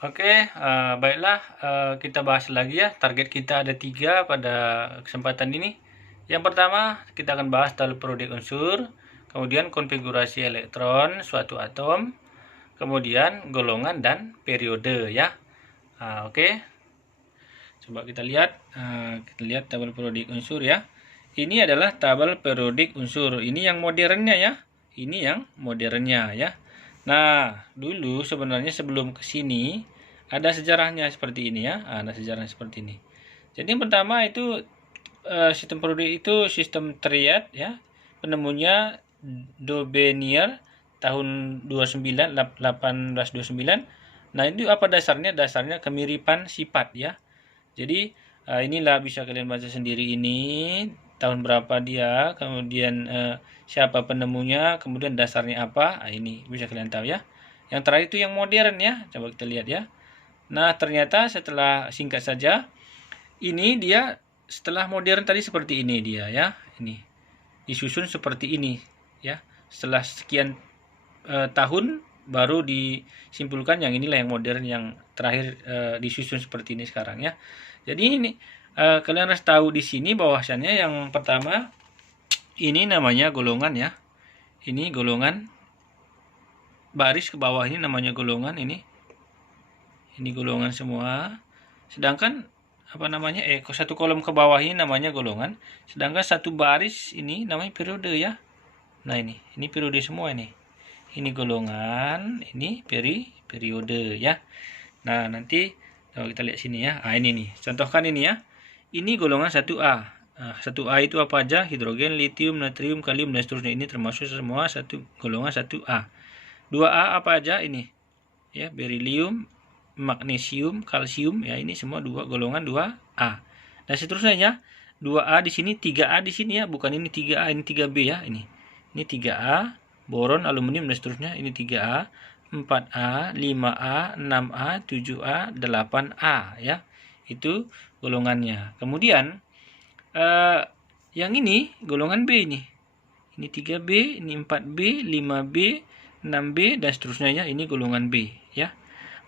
Baiklah, kita bahas lagi ya. Target kita ada 3 pada kesempatan ini. Yang pertama, kita akan bahas tabel periodik unsur, kemudian konfigurasi elektron suatu atom, kemudian golongan dan periode ya. Coba kita lihat, tabel periodik unsur ya. Ini adalah tabel periodik unsur. Ini yang modernnya ya. Ini yang modernnya ya. Nah, dulu sebenarnya sebelum ke sini ada sejarahnya seperti ini ya. Ada sejarahnya seperti ini. Jadi yang pertama itu sistem periodik itu sistem triad ya. Penemunya Dobenier tahun 1829. Nah, itu apa dasarnya? Dasarnya kemiripan sifat ya. Jadi inilah bisa kalian baca sendiri ini tahun berapa dia, kemudian siapa penemunya, kemudian dasarnya apa. Ini bisa kalian tahu ya. Yang terakhir itu yang modern ya. Coba kita lihat ya. Nah, ternyata setelah singkat saja, ini dia setelah modern tadi seperti ini dia ya. Ini disusun seperti ini ya. Setelah sekian tahun baru disimpulkan yang inilah yang modern, yang terakhir disusun seperti ini sekarang ya. Jadi ini kalian harus tahu di sini bahwasannya yang pertama ini namanya golongan ya. Ini golongan, baris ke bawah ini namanya golongan ini. Ini golongan semua. Sedangkan satu kolom ke bawah ini namanya golongan, sedangkan satu baris ini namanya periode ya. Nah, ini periode semua ini. Ini golongan, ini periode ya. Nah, nanti kalau kita lihat sini ya. Ini nih. Contohkan ini ya. Ini golongan 1A. 1A itu apa aja? Hidrogen, litium, natrium, kalium, dan seterusnya. Ini termasuk semua golongan 1A. 2A apa aja? Ini. Ya, berilium, magnesium, kalsium. Ya, ini semua golongan 2A. Dan seterusnya ya. 2A di sini, 3A di sini ya. Bukan ini 3A, ini 3B ya. Ini 3A. Boron, aluminium, dan seterusnya. Ini 3A. 4A, 5A, 6A, 7A, 8A ya. Itu golongannya. Kemudian yang ini golongan B ini. Ini 3B, ini 4B, 5B, 6B, dan seterusnya ya. Ini golongan B ya.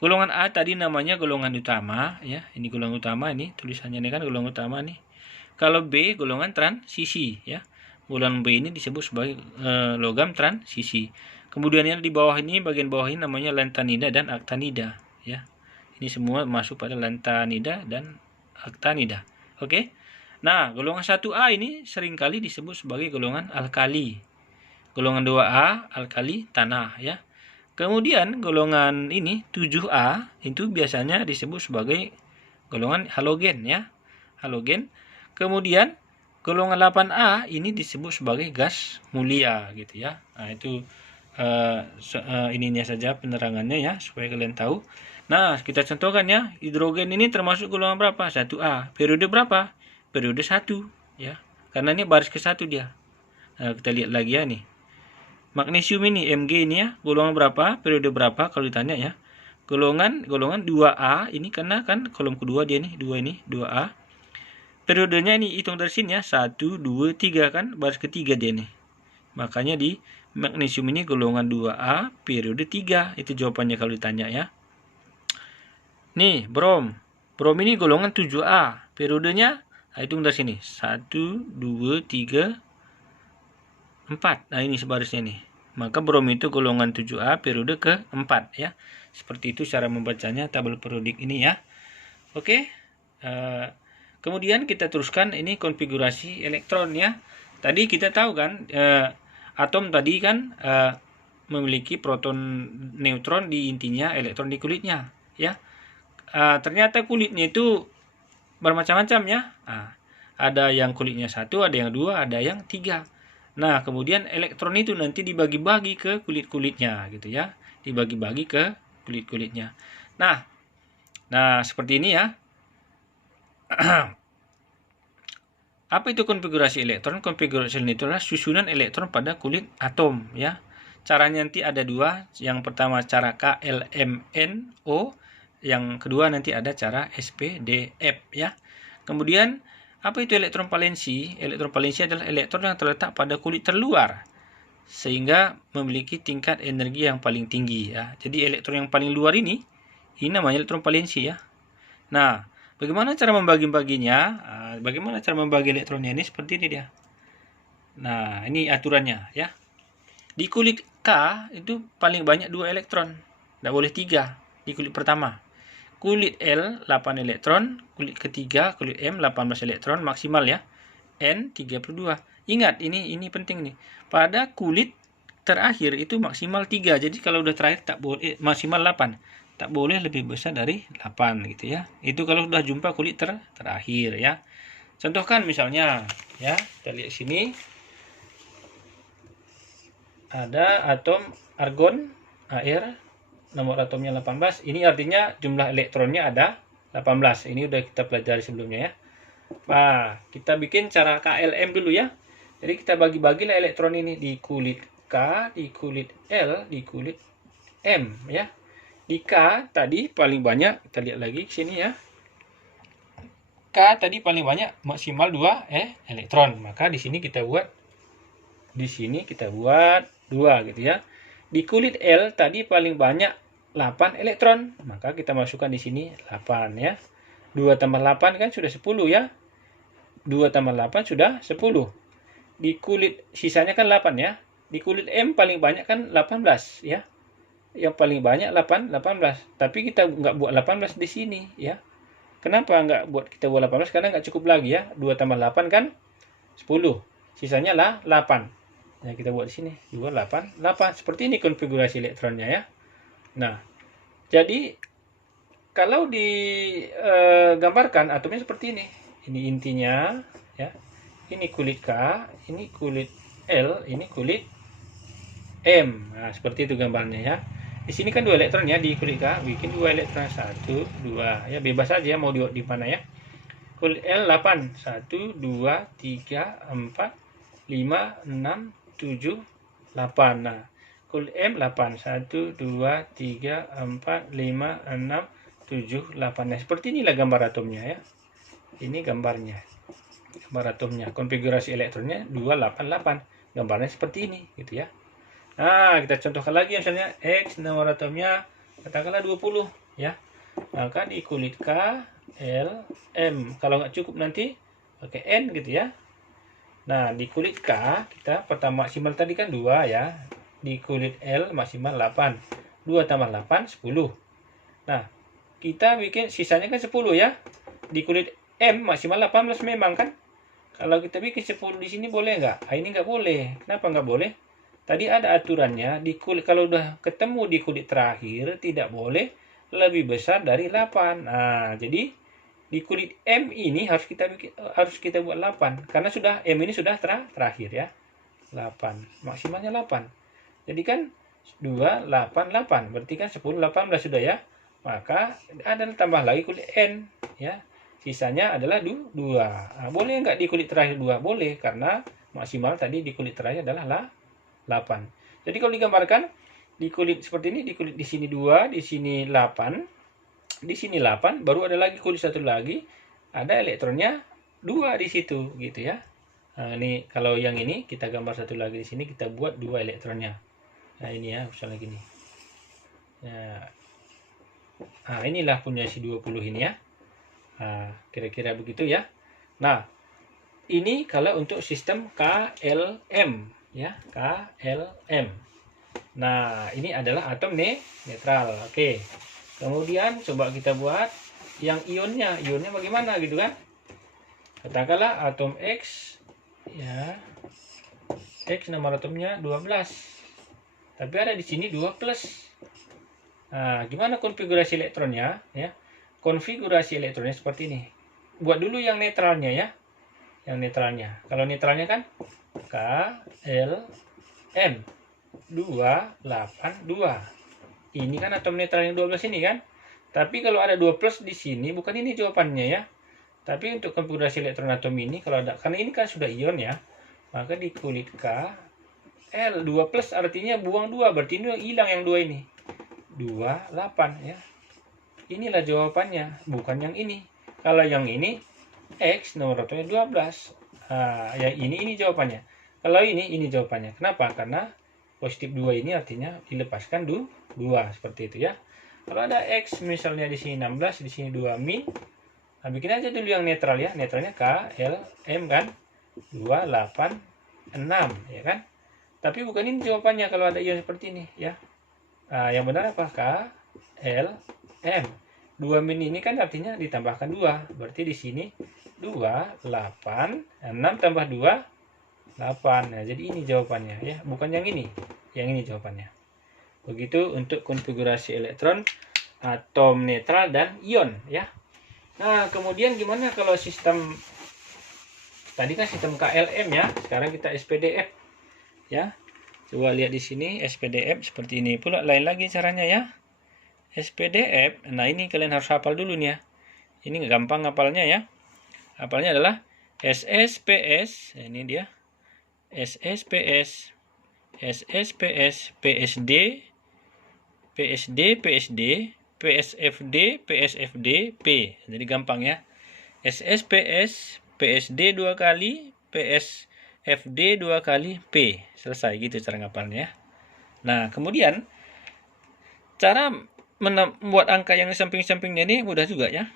Golongan A tadi namanya golongan utama ya. Ini golongan utama, ini tulisannya ini kan golongan utama nih. Kalau B golongan transisi ya. Golongan B ini disebut sebagai logam transisi. Kemudian yang di bawah ini, bagian bawah ini namanya lantanida dan aktinida ya. Ini semua masuk pada lantanida dan aktinida. Oke. Nah, golongan 1A ini seringkali disebut sebagai golongan alkali. Golongan 2A alkali tanah ya. Kemudian golongan ini 7A itu biasanya disebut sebagai golongan halogen ya. Halogen. Kemudian golongan 8A ini disebut sebagai gas mulia gitu ya. Nah, itu ininya saja penerangannya ya, supaya kalian tahu. Nah, kita contohkan ya. Hidrogen ini termasuk golongan berapa? 1A. Periode berapa? Periode 1 ya. Karena ini baris ke-1 dia. Nah, kita lihat lagi ya nih. Magnesium ini Mg ini ya, golongan berapa? Periode berapa kalau ditanya ya. Golongan 2A ini karena kan kolom kedua dia nih, 2 ini, 2A. Periodenya ini hitung dari sini ya, 1 2 3 kan, baris ketiga dia nih. Makanya di magnesium ini golongan 2A, periode 3. Itu jawabannya kalau ditanya ya. Nih, brom. Brom ini golongan 7A. Periodenya, hitung dari sini. 1, 2, 3, 4. Nah, ini sebarisnya nih. Maka brom itu golongan 7A, periode ke-4 ya. Seperti itu cara membacanya tabel periodik ini ya. Oke. Kemudian kita teruskan ini konfigurasi elektron ya. Tadi kita tahu kan, atom tadi kan memiliki proton, neutron di intinya, elektron di kulitnya ya. Ternyata kulitnya itu bermacam-macam ya. Ada yang kulitnya 1, ada yang 2, ada yang 3. Nah, kemudian elektron itu nanti dibagi-bagi ke kulit-kulitnya gitu ya. Dibagi-bagi ke kulit-kulitnya. Nah seperti ini ya. Apa itu konfigurasi elektron? Konfigurasi elektron itu adalah susunan elektron pada kulit atom ya. Caranya nanti ada 2. Yang pertama cara KLMNO, yang kedua nanti ada cara SPDF ya. Kemudian apa itu elektron valensi? Elektron valensi adalah elektron yang terletak pada kulit terluar sehingga memiliki tingkat energi yang paling tinggi ya. Jadi elektron yang paling luar ini Ini namanya elektron valensi ya. Nah, bagaimana cara membagi-baginya? Bagaimana cara membagi elektronnya ini seperti ini dia. Nah, ini aturannya ya. Di kulit K itu paling banyak 2 elektron. Tidak boleh 3 di kulit pertama. Kulit L 8 elektron, kulit ketiga, kulit M 18 elektron maksimal ya. N 32. Ingat, ini penting nih. Pada kulit terakhir itu maksimal 3. Jadi kalau udah terakhir tak boleh maksimal 8. Tak boleh lebih besar dari 8 gitu ya. Itu kalau udah jumpa kulit terakhir ya. Contohkan misalnya ya, kita lihat sini. Ada atom argon Ar, nomor atomnya 18. Ini artinya jumlah elektronnya ada 18. Ini udah kita pelajari sebelumnya ya. Nah, kita bikin cara KLM dulu ya. Jadi kita bagi-bagilah elektron ini di kulit K, di kulit L, di kulit M ya. Di K tadi paling banyak, kita lihat lagi sini ya. K tadi paling banyak maksimal 2 elektron. Maka di sini kita buat 2 gitu ya. Di kulit L tadi paling banyak 8 elektron, maka kita masukkan di sini 8 ya. 2 tambah 8 kan sudah 10 ya. 2 tambah 8 sudah 10. Di kulit sisanya kan 8 ya. Di kulit M paling banyak kan 18 ya. Yang paling banyak 18. Tapi kita nggak buat 18 di sini ya. Kenapa kita buat 18? Karena nggak cukup lagi ya. 2 tambah 8 kan 10. Sisanya lah 8. Nah, kita buat di sini 2, 8, 8. Seperti ini konfigurasi elektronnya ya. Nah, jadi kalau digambarkan atomnya seperti ini. Ini intinya ya. Ini kulit K, ini kulit L, ini kulit M. Nah, seperti itu gambarnya ya. Di sini kan 2 elektron ya, di kulit K bikin 2 elektron, 1, 2 ya, bebas aja mau di mana ya. Kulit L 8, 1, 2, 3, 4, 5, 6, 7, 8. Nah, kulit M 8, 1, 2, 3, 4, 5, 6, 7, 8. Nah, seperti inilah gambar atomnya ya. Ini gambarnya. Gambar atomnya. Konfigurasi elektronnya 288. Gambarnya seperti ini gitu ya. Nah, kita contohkan lagi misalnya X nomor atomnya katakanlah 20 ya. Maka di kulit K, L, M. Kalau nggak cukup nanti pakai N gitu ya. Nah, di kulit K kita pertama maksimal tadi kan 2 ya. Di kulit L maksimal 8. 2 tambah 8 10. Nah, kita bikin sisanya kan 10 ya. Di kulit M maksimal 18 memang kan. Kalau kita bikin 10 di sini boleh nggak? Ini nggak boleh. Kenapa nggak boleh? Tadi ada aturannya di kulit, kalau udah ketemu di kulit terakhir tidak boleh lebih besar dari 8. Nah, jadi di kulit M ini harus kita buat 8 karena M ini sudah terakhir ya. 8, maksimalnya 8. Jadi kan 2 8 8, berarti kan 10 18 sudah ya. Maka ada tambah lagi kulit N ya. Sisanya adalah 2. Nah, boleh nggak di kulit terakhir 2? Boleh, karena maksimal tadi di kulit terakhir adalah 8. Jadi kalau digambarkan di kulit seperti ini, di kulit di sini 2, di sini 8. Di sini 8, baru ada lagi kulit satu lagi, ada elektronnya 2 di situ gitu ya. Nah, ini kalau yang ini kita gambar satu lagi di sini, kita buat 2 elektronnya. Nah, ini ya, misalnya gini. Nah, inilah punya si 20 ini ya. Nah, kira-kira begitu ya. Nah, ini kalau untuk sistem KLM ya, KLM. Nah, ini adalah atom netral. Oke. Kemudian coba kita buat yang ionnya. Ionnya bagaimana gitu kan? Katakanlah atom X ya. X nomor atomnya 12. Tapi ada di sini 2 plus. Nah, gimana konfigurasi elektronnya ya? Konfigurasi elektronnya seperti ini. Buat dulu yang netralnya ya. Yang netralnya. Kalau netralnya kan K L M 282. Ini kan atom netral yang 12 ini kan. Tapi kalau ada 2 plus di sini, bukan ini jawabannya ya. Tapi untuk konfigurasi elektron atom ini, kalau ada, karena ini kan sudah ion ya, maka di kulit K, L 2 plus artinya buang 2, berarti ini hilang yang 2 ini. 28 ya. Inilah jawabannya, bukan yang ini. Kalau yang ini, X nomor atomnya 12. Nah, yang ini jawabannya. Kalau ini jawabannya. Kenapa? Karena positif 2 ini artinya dilepaskan 2 seperti itu ya. Kalau ada X misalnya di sini 16, di sini 2 min. Nah, bikin aja dulu yang netral ya. Netralnya K, L, M kan. 2, 8, 6 ya kan. Tapi bukan ini jawabannya kalau ada ion seperti ini ya. Nah, yang benar apa? K, L, M. 2 min ini kan artinya ditambahkan 2. Berarti di sini 2, 8, 6 tambah 2, 8. Nah, jadi ini jawabannya ya, bukan yang ini. Yang ini jawabannya. Begitu untuk konfigurasi elektron, atom netral dan ion ya. Nah, kemudian gimana kalau sistem tadi kan sistem KLM ya, sekarang kita SPDF ya. Coba lihat di sini SPDF seperti ini pula, lain lagi caranya ya. SPDF, nah ini kalian harus hafal dulu nih ya. Ini gampang hafalnya ya. Hafalnya adalah SSPS, ini dia. SSPS, SSPS, PSD, PSD, PSD, PSFD, PSFD, P. Jadi gampang ya. SSPS, PSD 2 kali, PSFD 2 kali, P. Selesai gitu cara ngapalnya ya. Nah, kemudian cara membuat angka yang di samping-sampingnya ini mudah juga ya.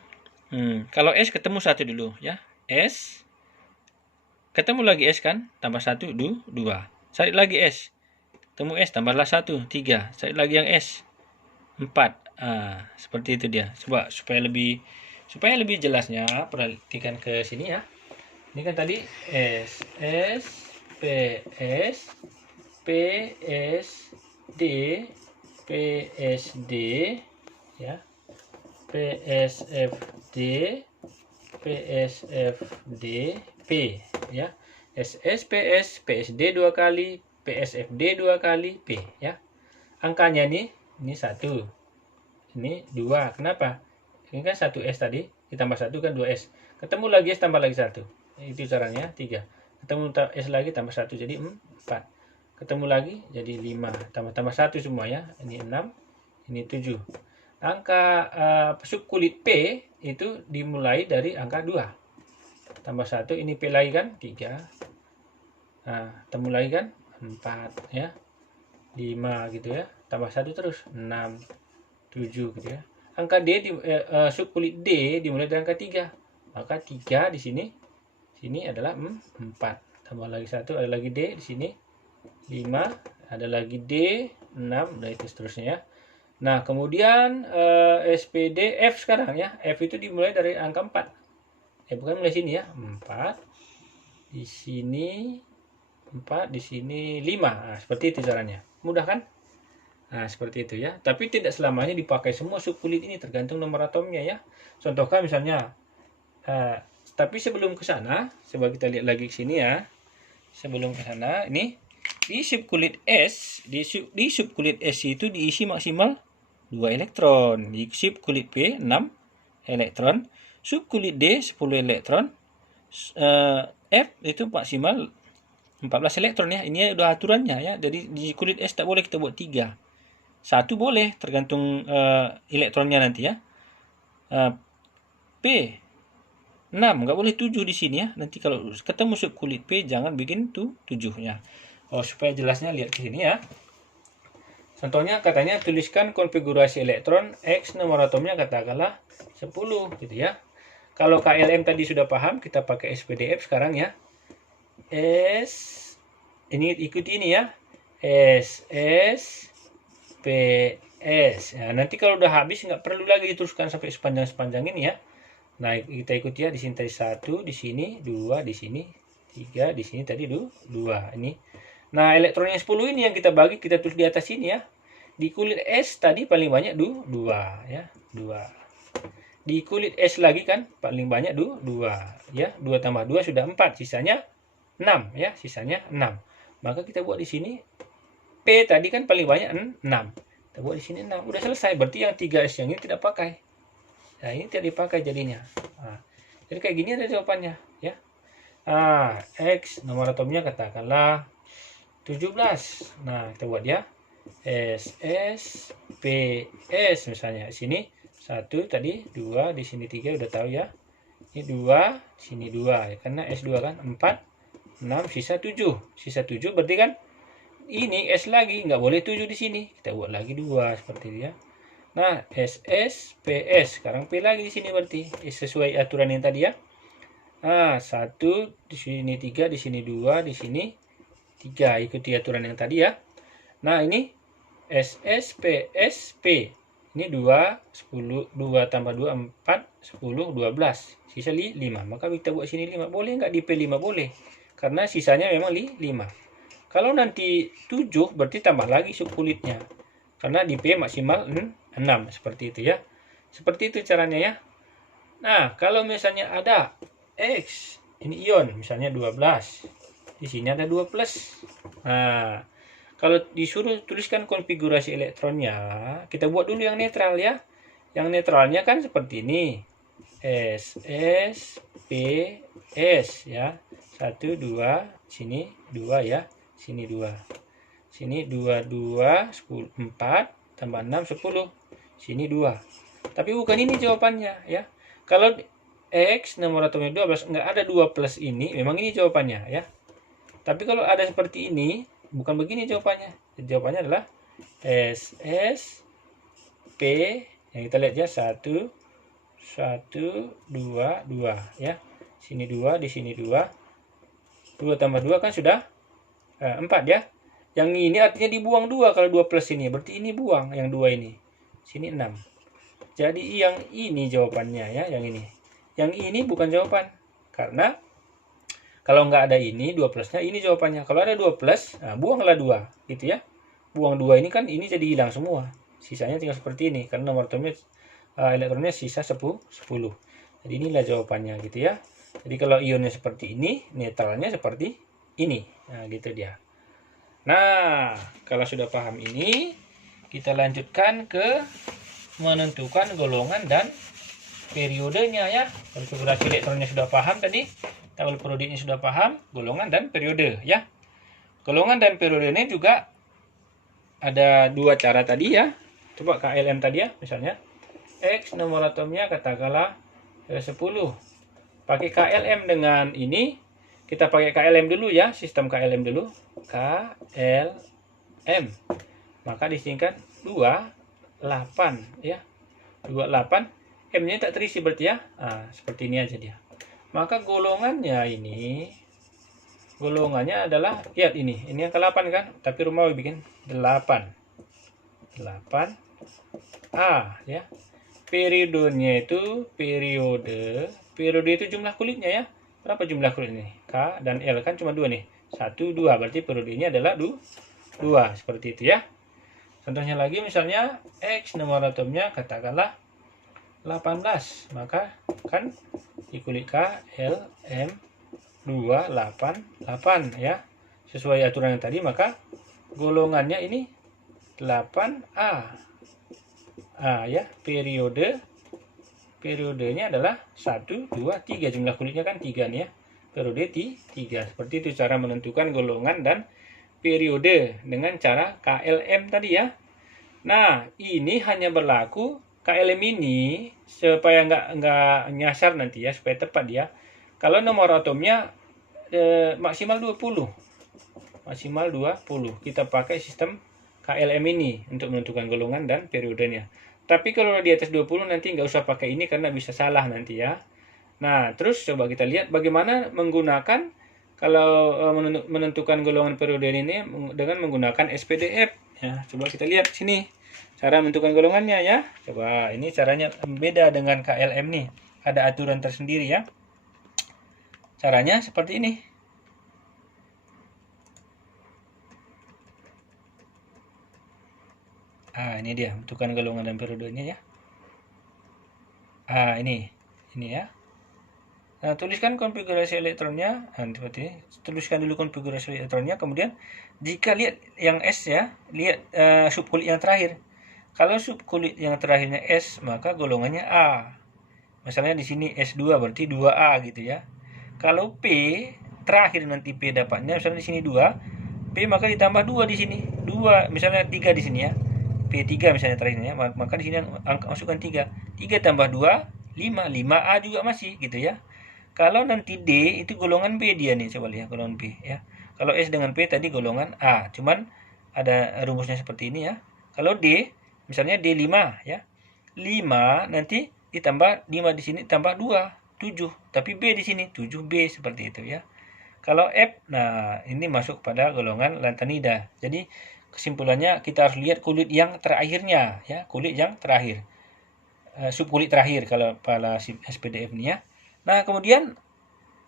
Kalau S ketemu 1 dulu ya. S ketemu lagi S kan, tambah 1, 2. Cari lagi S. Ketemu S, tambahlah 1, 3. Cari lagi yang S, 4. Seperti itu dia. Coba supaya lebih jelasnya, perhatikan ke sini ya. Ini kan tadi S, P, S, P, S, D, PSD ya. PSFD, PSFD, P ya. SSPS, PSD 2 kali, PSFD 2 kali, P ya. Angkanya ini 1. Ini 2. Kenapa? Ini kan 1S tadi, ditambah 1 kan 2S. Ketemu lagi S tambah lagi 1. Itu caranya 3. Ketemu S lagi tambah 1 jadi 4. Ketemu lagi jadi 5. Tambah 1 semua ya. Ini 6, ini 7. Angka subkulit P itu dimulai dari angka 2. Tambah 1, ini P lagi kan 3. Nah, temu lagi kan 4 ya. 5 gitu ya. Tambah 1 terus 6, 7 gitu ya. Angka D subkulit D dimulai dari angka 3. Maka 3 di sini adalah 4. Tambah lagi 1, ada lagi D di sini 5, ada lagi D 6, dan itu seterusnya ya. Nah, kemudian SPDF sekarang ya. F itu dimulai dari angka 4. Bukan mulai sini ya. 4. Di sini 4, di sini 5. Nah, seperti itu caranya. Mudah kan? Nah, seperti itu ya. Tapi tidak selamanya dipakai semua subkulit ini, tergantung nomor atomnya ya. Contohkan misalnya tapi sebelum ke sana, coba kita lihat lagi ke sini ya. Sebelum ke sana, ini di subkulit S, di subkulit S itu diisi maksimal 2 elektron. Di subkulit P 6 elektron, subkulit D 10 elektron, F itu maksimal 14 elektron ya. Ini udah aturannya ya. Jadi di kulit S tak boleh kita buat 3. 1 boleh, tergantung elektronnya nanti ya. P 6, nggak boleh 7 di sini ya. Nanti kalau ketemu subkulit P jangan bikin tuh 7-nya. Supaya jelasnya lihat ke sini ya. Contohnya katanya tuliskan konfigurasi elektron X, nomor atomnya katakanlah 10 gitu ya. Kalau KLM tadi sudah paham, kita pakai SPDF sekarang ya. S, ini ikuti ini ya. S, P, S. Nah, nanti kalau udah habis nggak perlu lagi diteruskan sampai sepanjang ini ya. Nah, kita ikuti ya. Di sini tadi 1, di sini 2, di sini 3, di sini tadi 2. Ini. Nah, elektron yang 10 ini yang kita bagi, kita tulis di atas sini ya. Di kulit S tadi paling banyak 2 ya, 2. Di kulit S lagi kan paling banyak 2 ya. 2 tambah 2 sudah 4, sisanya 6 ya, sisanya 6. Maka kita buat di sini P tadi kan paling banyak 6. Kita buat di sini 6. Udah selesai. Berarti yang 3S yang ini tidak pakai. Nah, ini tidak dipakai jadinya. Nah, jadi kayak gini ada jawabannya ya. X nomor atomnya katakanlah 17. Nah, kita buat ya. S P S misalnya. Sini 1 tadi, 2, di sini 3 udah tahu ya. Ini 2, sini 2 ya, karena S2 kan 4, 6, sisa 7. Sisa 7 berarti kan ini S lagi, nggak boleh 7 di sini. Kita buat lagi 2 seperti itu ya. Nah, SS, PS. Sekarang P lagi di sini berarti. Sesuai aturan yang tadi ya. Nah, 1, di sini 3, di sini 2, di sini 3. Ikuti aturan yang tadi ya. Nah, ini SS, PS, P. Ini 2, 10, 2 tambah 2, 4, 10, 12. Sisa 5. Maka kita buat sini 5. Boleh nggak di P5? Boleh. Karena sisanya memang 5. Kalau nanti 7, berarti tambah lagi subkulitnya. Karena di P maksimal 6. Seperti itu ya. Seperti itu caranya ya. Nah, kalau misalnya ada X, ini ion, misalnya 12. Di sini ada 2 plus. Nah, kalau disuruh tuliskan konfigurasi elektronnya, kita buat dulu yang netral ya. Yang netralnya kan seperti ini. S, S, P, S ya. 1, 2, sini 2 ya. Sini 2. Sini 2, 2, 10, 4, tambah 6, 10. Sini 2. Tapi bukan ini jawabannya ya. Kalau X nomor atomnya 12, nggak ada 2 plus ini, memang ini jawabannya ya. Tapi kalau ada seperti ini, bukan begini jawabannya. Jawabannya adalah S, S, P, yang kita lihat ya, 1, 1, 2, 2 ya. Sini 2, di sini 2. 2 tambah 2 kan sudah 4 ya. Yang ini artinya dibuang 2 kalau 2 plus ini. Berarti ini buang yang 2 ini. Sini 6. Jadi yang ini jawabannya ya, yang ini. Yang ini bukan jawaban. Karena kalau nggak ada ini 2 plusnya, ini jawabannya. Kalau ada 2 plus, nah buanglah 2 gitu ya. Buang 2 ini kan ini jadi hilang semua. Sisanya tinggal seperti ini karena nomor atomnya elektronnya sisa 10. Jadi inilah jawabannya gitu ya. Jadi kalau ionnya seperti ini, netralnya seperti ini. Nah, gitu dia. Nah, kalau sudah paham ini, kita lanjutkan ke menentukan golongan dan periodenya ya. Konfigurasi elektronnya sudah paham tadi, tabel periodenya sudah paham, golongan dan periode ya. Golongan dan periode ini juga ada 2 cara tadi ya. Coba KLM tadi ya, misalnya X nomor atomnya katakanlah 10. Pakai KLM dengan ini, kita pakai KLM dulu ya, sistem KLM dulu. KLM. Maka disingkat 28 ya. 28. M-nya tak terisi berarti ya. Nah, seperti ini aja dia. Maka golongannya ini, golongannya adalah, lihat ini yang ke-8 kan, tapi Romawi bikin 8 A ya. Periodenya itu periode itu jumlah kulitnya ya. Berapa jumlah kulit ini? K dan L kan cuma 2 nih. 1, 2, berarti periodenya adalah 2. Seperti itu ya. Contohnya lagi misalnya X nomor atomnya katakanlah 18. Maka kan di kulit K, L, M 2, 8 ya. Sesuai aturan yang tadi, maka golongannya ini 8A. Ya, periodenya adalah 1, 2, 3. Jumlah kulitnya kan 3 nih ya. Periode 3. Seperti itu cara menentukan golongan dan periode dengan cara KLM tadi ya. Nah, ini hanya berlaku KLM ini supaya nggak nyasar nanti ya, supaya tepat ya. Kalau nomor atomnya maksimal 20. Maksimal 20. Kita pakai sistem KLM ini untuk menentukan golongan dan periodenya. Tapi kalau di atas 20 nanti nggak usah pakai ini karena bisa salah nanti ya. Nah, terus coba kita lihat bagaimana menggunakan kalau menentukan golongan periode ini dengan menggunakan SPDF. Ya, coba kita lihat sini cara menentukan golongannya ya. Coba ini caranya beda dengan KLM nih. Ada aturan tersendiri ya. Caranya seperti ini. Ini dia menentukan golongan dan periodenya ya. Ini ya. Nah, tuliskan konfigurasi elektronnya. Seperti ini. Tuliskan dulu konfigurasi elektronnya. Kemudian jika lihat yang S ya, lihat subkulit yang terakhir. Kalau subkulit yang terakhirnya S, maka golongannya A. Misalnya di sini S2 berarti 2A gitu ya. Kalau P terakhir nanti P dapatnya, misalnya di sini 2, P maka ditambah 2 di sini. 2, misalnya 3 di sini ya. P3 misalnya terakhirnya, maka di sini angka masukkan 3. 3 tambah 2, 5. 5A juga masih gitu ya. Kalau nanti D itu golongan B dia nih, coba lihat golongan B ya. Kalau S dengan P tadi golongan A, cuman ada rumusnya seperti ini ya. Kalau D Misalnya D5 ya. 5 nanti ditambah 5 di sini tambah 2, 7. Tapi B di sini 7B seperti itu ya. Kalau F, nah ini masuk pada golongan lantanida. Jadi kesimpulannya kita harus lihat kulit yang terakhirnya ya, kulit yang terakhir. Subkulit terakhir kalau pada SPDF ini ya. Nah, kemudian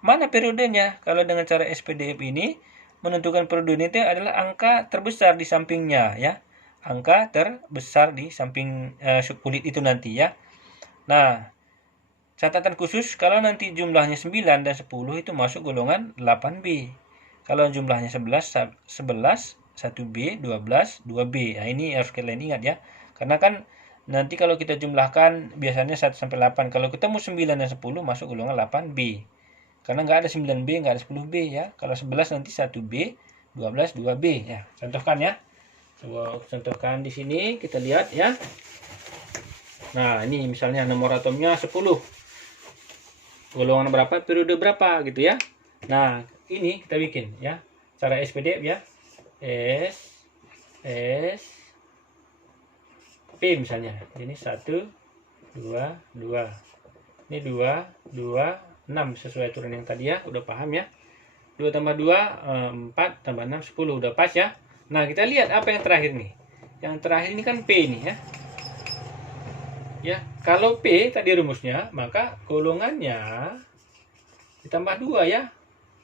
mana periodenya? Kalau dengan cara SPDF ini menentukan periode itu adalah angka terbesar di sampingnya ya. Angka terbesar di samping subkulit itu nanti ya. Nah, catatan khusus kalau nanti jumlahnya 9 dan 10 itu masuk golongan 8B. Kalau jumlahnya 11, 1B, 12, 2B. Nah, ini harus kalian ingat ya. Karena kan nanti kalau kita jumlahkan biasanya 1 sampai 8. Kalau ketemu 9 dan 10 masuk golongan 8B. Karena nggak ada 9B, nggak ada 10B ya. Kalau 11 nanti 1B, 12, 2B ya. Contohkan ya. Coba contohkan di sini kita lihat ya. Nah, ini misalnya nomor atomnya 10. Golongan berapa, periode berapa gitu ya. Nah, ini kita bikin ya. Cara SPDF ya. P misalnya. Ini 1, 2, 2. Ini 2, 2, 6 sesuai aturan yang tadi ya. Udah paham ya. 2 tambah 2, 4 tambah 6, 10. Udah pas ya. Nah, kita lihat apa yang terakhir nih. Yang terakhir ini kan P nih ya. Ya, kalau P tadi rumusnya, maka golongannya ditambah 2 ya.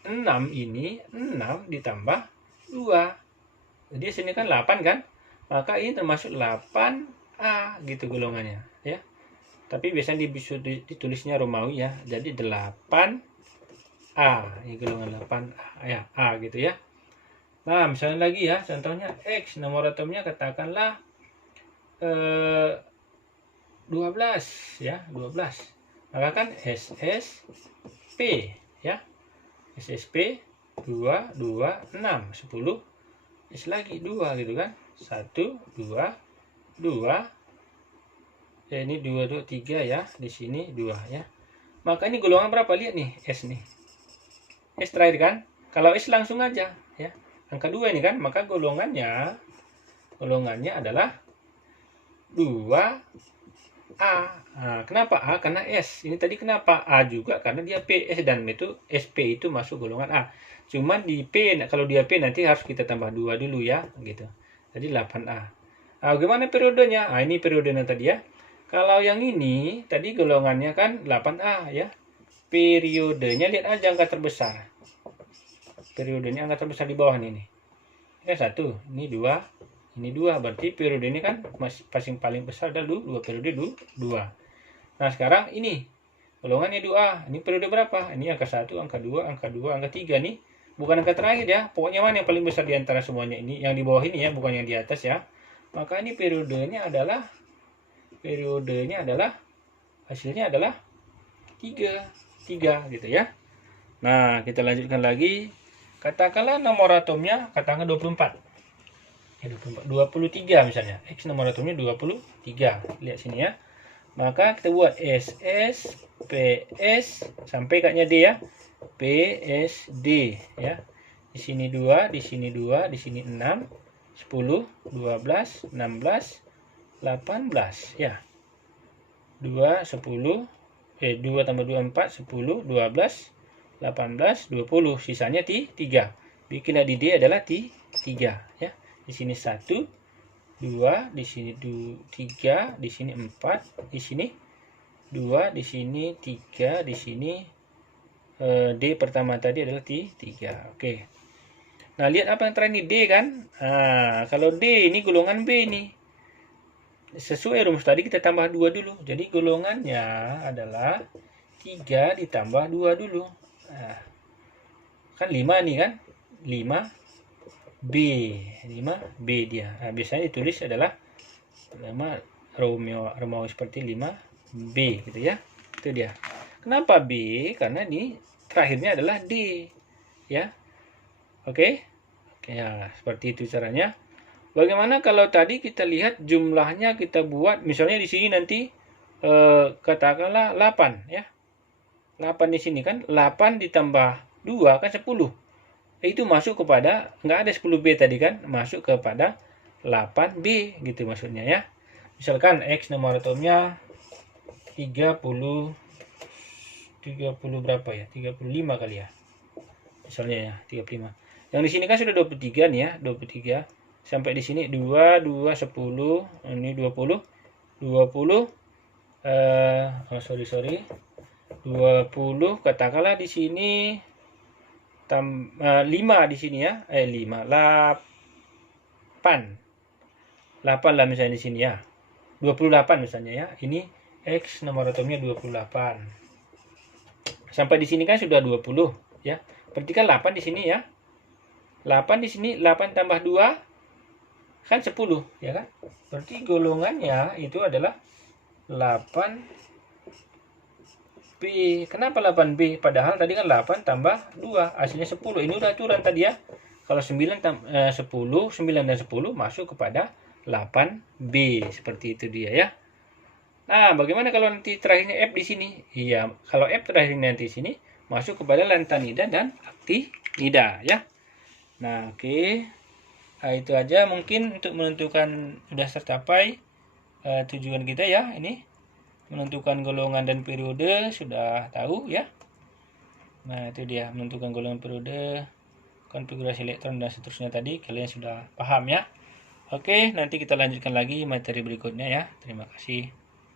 6 ini 6 ditambah 2. Jadi sini kan 8 kan? Maka ini termasuk 8A gitu golongannya ya. Tapi biasanya ditulisnya Romawi ya. Jadi 8A. Ini golongan 8A ya, A gitu ya. Nah, misalnya lagi ya, contohnya X, nomor atomnya katakanlah 12 ya, 12. Maka kan SSP ya. SSP 2, 2, 6, 10. S lagi 2 gitu kan. 1, 2, 2. Ini 2, 2, 3 ya. Di sini 2 ya. Maka ini golongan berapa? Lihat nih, S nih. S terakhir kan. Kalau S langsung aja ya. Angka 2 ini kan, maka golongannya adalah 2A. Nah, kenapa A? Karena S. Ini tadi kenapa A juga? Karena dia P, S dan M itu SP itu masuk golongan A. Cuman di P, kalau dia P nanti harus kita tambah 2 dulu ya, gitu. Jadi 8A. Nah, bagaimana periodenya? Nah, ini periodenya tadi ya. Kalau yang ini tadi golongannya kan 8A ya. Periodenya lihat aja angka terbesar. Periodenya angka terbesar di bawah ini. Ini 1, ini 2, ini 2. Berarti periode ini kan masing paling besar adalah 2 periode 2. Nah, sekarang ini golongannya 2A. Ini periode berapa? Ini angka 1, angka 2, angka 2, angka 3 nih. Bukan angka terakhir ya. Pokoknya mana yang paling besar di antara semuanya ini? Yang di bawah ini ya, bukan yang di atas ya. Maka ini periodenya adalah hasilnya adalah 3 gitu ya. Nah, kita lanjutkan lagi. Katakanlah nomor atomnya katakan 24. 23 misalnya. X nomor atomnya 23. Lihat sini ya. Maka kita buat SS, PS sampai kaknya D ya. PSD ya. Di sini 2, di sini 2, di sini 6, 10, 12, 16, 18 ya. 2, 10, 2 tambah 2, 4, 10, 12, 18, 20. Sisanya 3. Bikinlah di D adalah 3 ya. Di sini 1, 2, di sini 3, di sini 4, di sini 2, di sini 3, di sini D pertama tadi adalah 3. Oke. Nah, lihat apa yang terakhir ini D kan? Nah, kalau D ini golongan B ini. Sesuai rumus tadi kita tambah 2 dulu. Jadi golongannya adalah 3 ditambah 2 dulu. Nah, kan 5 nih kan? 5B dia. Nah, biasanya ditulis adalah nama Romawi seperti 5B gitu ya. Itu dia. Kenapa B? Karena ini terakhirnya adalah D ya. Oke. Ya, seperti itu caranya. Bagaimana kalau tadi kita lihat jumlahnya kita buat misalnya di sini nanti katakanlah 8 ya. 8 di sini kan 8 ditambah 2 kan 10. Itu masuk kepada nggak ada 10B tadi kan, masuk kepada 8B gitu maksudnya ya. Misalkan X nomor atomnya 30 berapa ya? 35 kali ya. Misalnya ya, 35. Yang di sini kan sudah 23 nih ya, 23. Sampai di sini 2 10, ini 20 sorry 20, katakanlah di sini 5 di sini ya, 5 8 lah misalnya di sini ya, 28 misalnya ya. Ini X nomor atomnya 28. Sampai di sini kan sudah 20 ya. Berarti kan 8 di sini ya. 8 di sini, 8 tambah 2 kan 10 ya kan. Berarti golongannya itu adalah 8B. Kenapa 8B? Padahal tadi kan 8 tambah 2 hasilnya 10. Ini udah aturan tadi ya. Kalau 9 dan 10 masuk kepada 8B. Seperti itu dia ya. Nah, bagaimana kalau nanti terakhirnya F di sini? Iya, kalau F terakhirnya nanti di sini masuk kepada lantanida dan aktinida ya. Nah, oke. Nah, itu aja mungkin untuk menentukan sudah tercapai tujuan kita ya. Ini menentukan golongan dan periode sudah tahu ya. Nah, itu dia menentukan golongan, periode, konfigurasi elektron dan seterusnya tadi kalian sudah paham ya. Oke, nanti kita lanjutkan lagi materi berikutnya ya. Terima kasih.